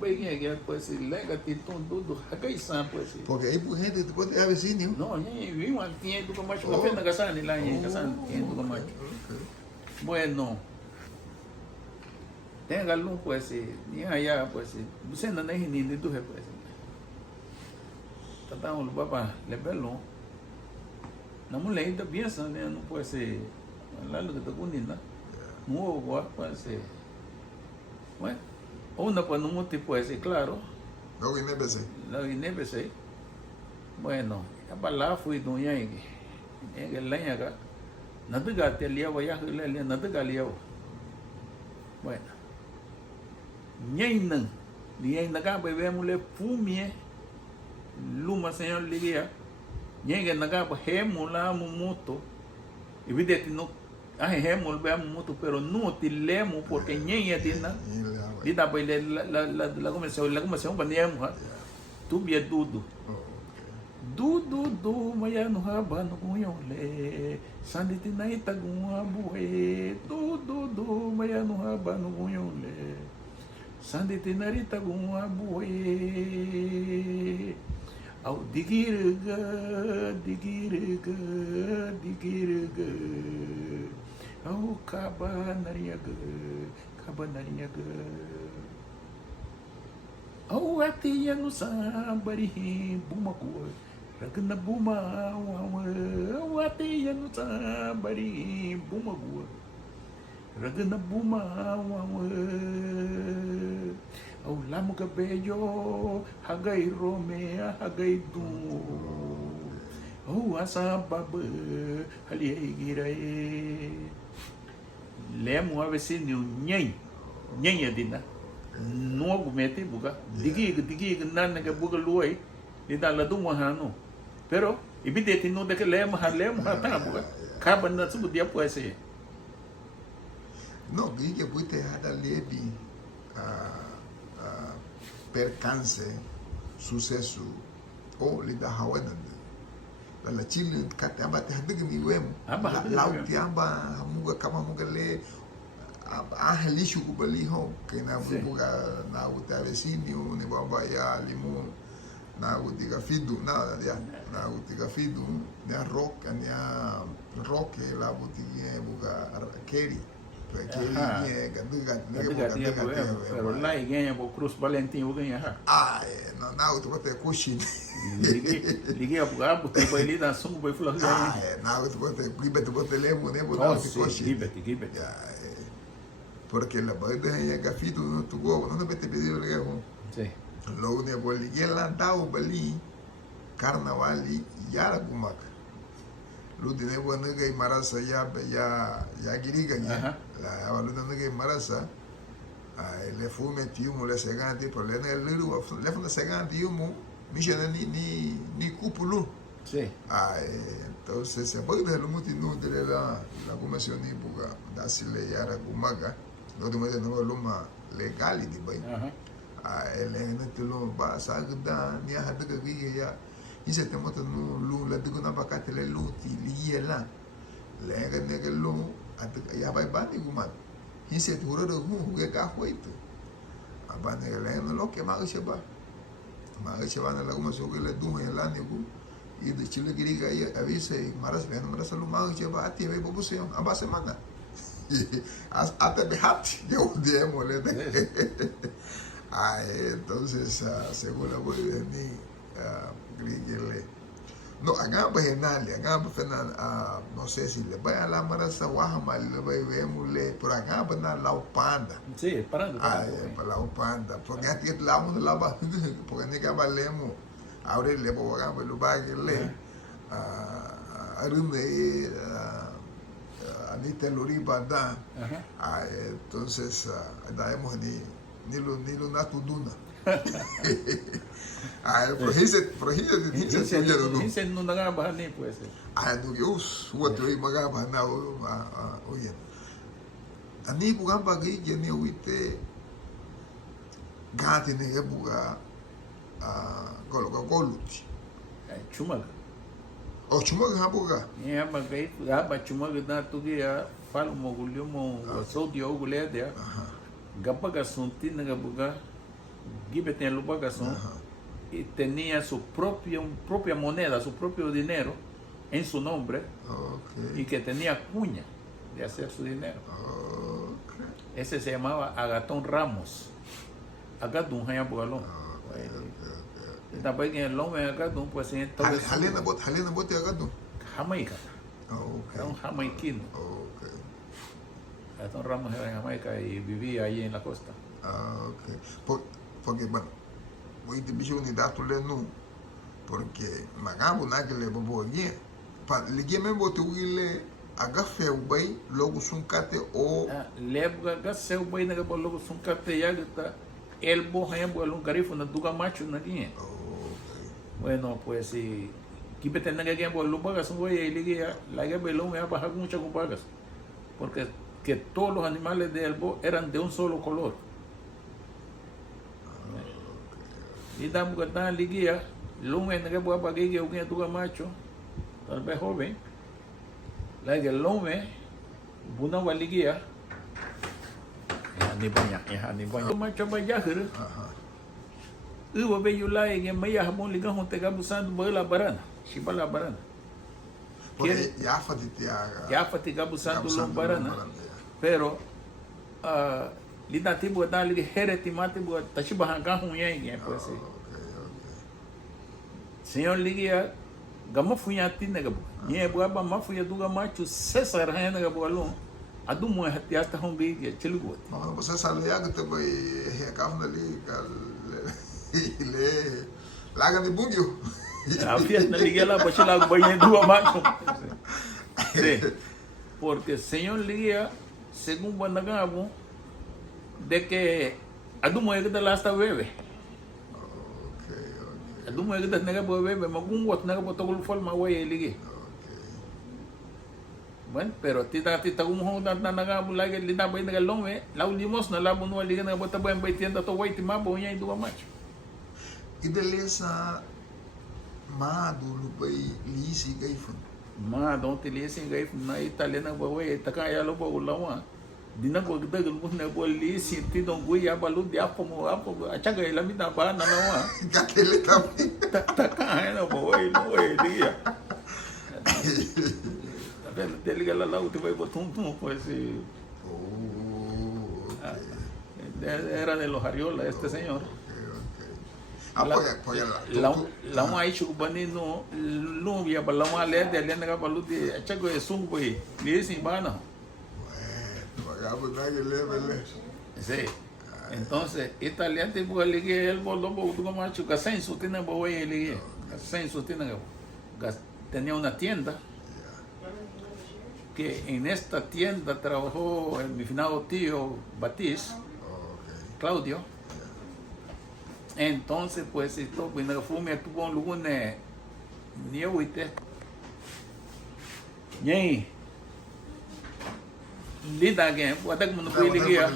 Bem, pues, lega tudo, hagaisan, pues. Porque aí por gente depois é vizinho. No, vi un tiempo que macho, café na casa ni la casa, tiempo que macho. Bueno, tenga luz, pues, ni allá, pues, você não é nem de tu, pues. Tratamos o papá, le pelo. Não mulher ainda pensa, né? Não pode ser. Lá no que tá com ninguém, não pode ser. Bueno, una pues no te puede ser claro. Logo em NBC. Lo inébese. Bueno, ya para lá fui do yang. Yang lain agak. Nanti gati liya waya liya nanti galia. Bueno. Yang nang. Yang naga bebe mule fumie. Luma senhor liya. Yang naga hemula mumoto. Evidente no hemul be mumoto pero no te lemo porque yang tina. Di dapat la comisión bandiamo ha. Tu bia dudu. Du maya no haba no kunyo le. Sandi tinay tagua buhe. Du maya no haba no kunyo le. Sandi tinari tagua buhe. Au digirga. Au kabanariaga. Au atiya no sabari bumaku ragna buma au atiya no sabari bumaku ragna buma au lamu cabello hagai romea hagai du au asabab ali girai lemu avesi niu nyai adina no argumento buga digi nan que buga luai e da la do mahano pero evidente no de que lemu ha tá buga acaba na subu dia pode ser não que pode hada lebi percance sucesso ou lida hawanan la chile kata amba te hande mi wem la uti amba muga kama muga le lishu kubali ho que na muga na uta vecino ne baba ya limu na uti gafidu na ya na uti gafidu ne rock la uti buga keri keri ne gaduga pero lá e ganha o Cruz Valentim o ganha na uti bote kushin liguei a bugar botei para ele na sungo vai falar na uti bote lemo ne bote kushin gibet porque la banda ya gafito no tuvo no te pedido le hago sí lo ne boligué la dao bali carnavali ya la gumak lo de nebo nega marasa ya giriga ya la lo de nega marasa le fume tiumo le segante por le liru le funda segante yumo michel ni cúpulo sí entonces se puede de lo multitud de la comisión ni buga dasile ya la gumaga lo demais no luma legal di bai ele nete lo ba sagda ni hada ga ya ise temoto no lu la digo na bakate le lu ti li la le ga ne ga lu at ya bai ba ni guma ise turo do hu ga hoito abane le no lo que ma cheba na la guma so que le du en la ni gu e de chile griga ya avise maras lu ma cheba ati bai bobu se aba semana hasta dejate yo odiemos entonces según la voy de mí gríguele no agamba genale agamba fenal no sé si le vaya a la marasa guajama le vemos por agamba na la upanda sí para la upanda porque aquí la uno la va porque ni que valemos ahora le voy a agamba lo va a le arunde Anita Loriba da entonces daemos ni lo natuduna Hinse no nagaba ni pues do que os outro aí magaba na oye ani bugamba gi ne uite gati ne buga goluti chumaga o chumaga habuga magai gaba chumaga na tugi ya falo mogulio mo so dio gulede gaba ga sunti na buga Gibe tenía Lubagason y tenía su propia moneda, su propio dinero en su nombre y que tenía cuña de hacer su dinero. Ese se llamaba Agatón Ramos. Agatón haya bugalón. Y también en el nombre de Agatón pues en todo eso. Halena bote Agatón. Jamaica. Era un jamaiquino. Agatón Ramos era en Jamaica y vivía ahí en la costa. Porque bueno, voy a decir unidad tu le no, porque magabo na que le bobo bien. Pa le me bote uile agafe ubay logo sunkate o leva gasse ubay na gabo logo sunkate ya gata elbo hembo alun garifo na duga macho na guinha. Bueno, pues si kipe tenga que gembo lubagas un güey y ligia la que belón me baja mucho con pagas. Porque que todos los animales de elbo eran de un solo color. Y damos que están ligia, lunga en que pueda pagar que un duga macho, tal vez joven. La que el hombre, una valigia, ni baña. Macho vaya jere. Uwa be yula y que me ya jamón liga junto que abusando por la barana, chipa la barana. Porque ya fatiga abusando la barana. Pero lida tipo da liga hereti mate bo tachiba hanga hunya y pues sí. Señor liga gama funya tinne gabo. Ye bo ba ma funya duga macho César hena gabo alon. Adu mo hati hasta hongi que chilgo. No, pues esa le ya que te voy a cabo ali le laga de bugio. A fiesta liga la pues la bañe duga macho. Porque señor liga según Bandagabo de que adu mo que la hasta bebe. Adu mo que te nega bo bebe, magun wat nega bo togul forma way liga. Bueno, pero tita como honda na naga bulage lida bay naga lome, la ulimos na la bunu liga na bota bay bay tienda to white ma bo nya duga macho. E beleza ma do lupai lisi gaifun. Ma don't lisi gaifun na italiana bo way takaya lo bo lawa. Dina bo dagal bo na bo lisi ti don go ya balu dia pomo apo achaga ila mina ba na lawa. Gatele também. Takaya na bo way no way dia. Te liga la te voy a tum pues sí. Era de los Ariola este señor. La un aichu bani no ya para la le de le naga balu de achago de sungo y le sin bana. Sí. Entonces, italiano tipo le que el bolo bo macho Gasenso tiene bo y le Gasenso tiene tenía una tienda que en esta tienda trabajó mi finado tío Batiz, Claudio. Entonces, pues, esto, cuando fue tuvo un lugar ni oíste, ni linda que, pues, como no puede ligar,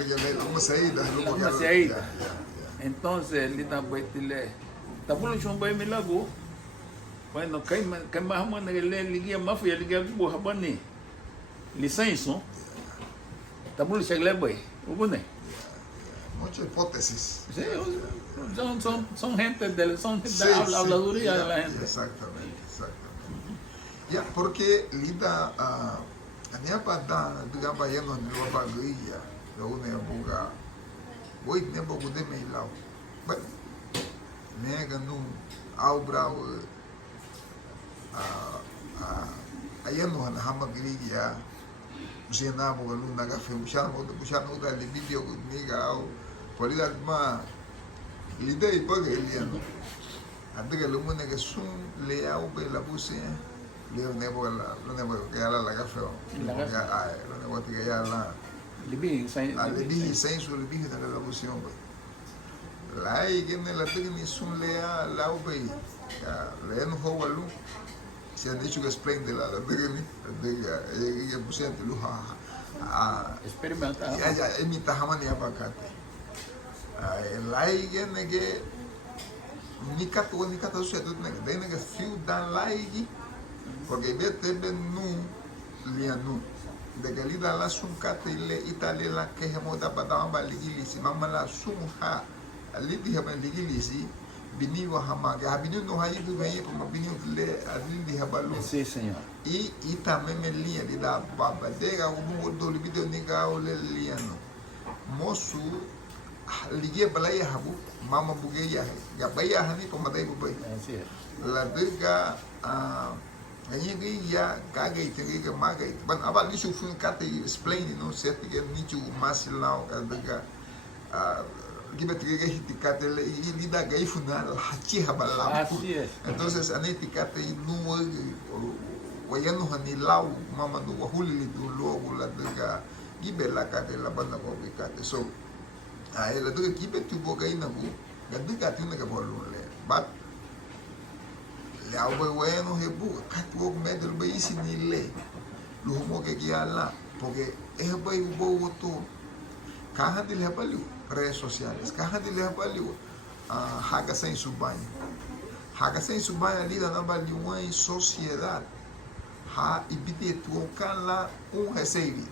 una saída. Entonces, linda, pues, le, tapulo chon boy me lago, bueno, que más o menos le ligia más fui a ligar por Japón licença, tabulo chegle boy, ubune. Muchas hipótesis. Sí, son gente de habladuría de la gente. Exactamente. Ya, porque lida a minha pada digamos aí no bagulho, eu não buga. Oi, nem buga de me lá. Mas nega no albra aí no na hamagriya Zena bogalu naga fe bushano da le video niga au polida ma lidei paga eliano adiga lumo naga sun le au be la buse le nebo que ala la café lo nebo que ya la libi sem su libi da la buse on la y que me la tiene sun le la au be le no ho walu se han dicho que explain de la que pusieron de luz experimentar ya emita jamani abacate el aire que ni cato sujeto tiene que ciudad laigi porque vete nu lianu de que la sun cate le italia la que hemos da para baligi si mamá la sunja alidi haba ligilisi bini wa hamaga habini no hayi du beye como bini le alidi haba lu Sí, señor. y también me lía de la baba dega ubu do li video niga o le liano mosu ligie balaya habu mama bugeya ya baya hani como dai bu bay Así es. la dega aí ya caga e tem que maga ban aba ni su fun kate explain no set que ni chu masila o dega gibe tiga hitikate le lida gai funal hachi habala Así es. entonces anetikate no wayano hani lau mama no wahuli do logo la dega gibe la kate la banda ko kate so la dega gibe tu boga ina bu gadega tu na ka bolu le but le au boy bueno hebu katu ko medel be isi ni le lu mo ke giala porque es boy bo to kaha de le baliu redes sociales kaha de le baliu haga sem subanho ali na baliu em sociedade ha ibite tu kala recebido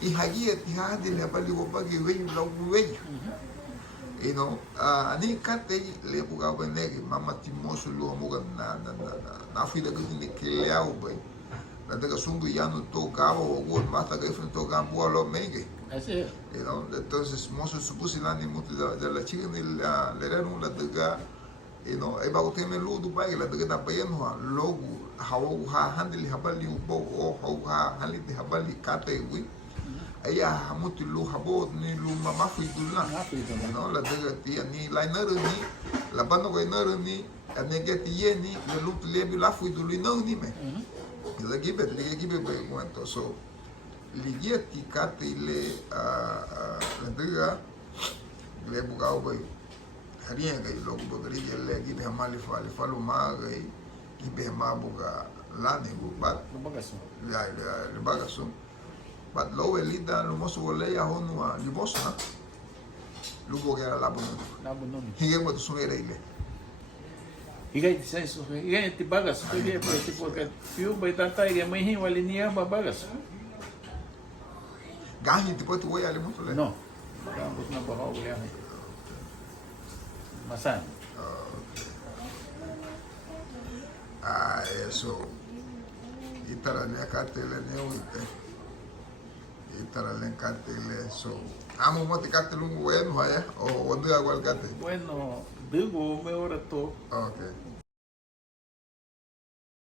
e hagia ti ha de le baliu bagi veio la veio you know ani kate le buga benegi mama timoso lu amuga na fida que le au bem la daga sumbu yano to gabo o mata ga ifun to gambo lo menge Así es. you know entonces mozo supusi la ni mutu de la chica ni la le renu la daga you know e ba ko teme lu du ba la daga da bayen ho logo hawo ha handle habali bo o ha hali de habali kate wi aya mutu lu habo ni lu mama fu dulla no la daga ti ni la nero ni la bando ko nero ni anegeti yeni le lu le bi la fu dulli no ni me la gibe be cuento so ligieti kate le la daga le bugao be haria ga lo ko be le gibe mali fa le fa lu ma ga gibe ma buga la ne bu ba le bagaso but lo elida lo moso leya honua libosa lu boga la bono hige mo so era ile Higa senso, higa ti bagas, higa porque fiu vai tanta higa mai hin wali nia bagas. Gahi tipo tu voy a le mucho le. No. Vamos na barra ya. Masan. Eso. Itara ne katele ne uite. Itara le katele so. Amo mo te katele un bueno haya o onde agua el kate. Bueno, digo me ora to. Okay.